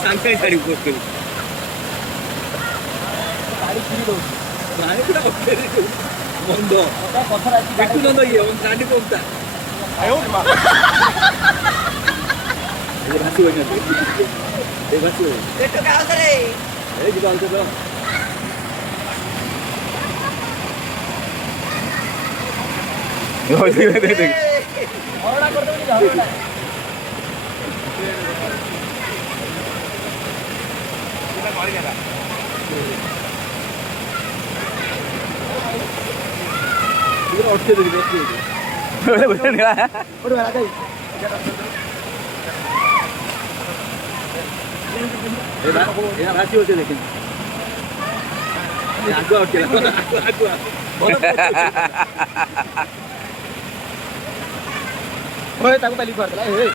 सांगताय गाडी पोस्ट करू बंद देखू ना ये गाडी पोस्ता भाषी होईल भाषी होईल किती आलतो तो भाषी होते लेकिन आगुआ आगुआ होय ताकू ताली करतला हे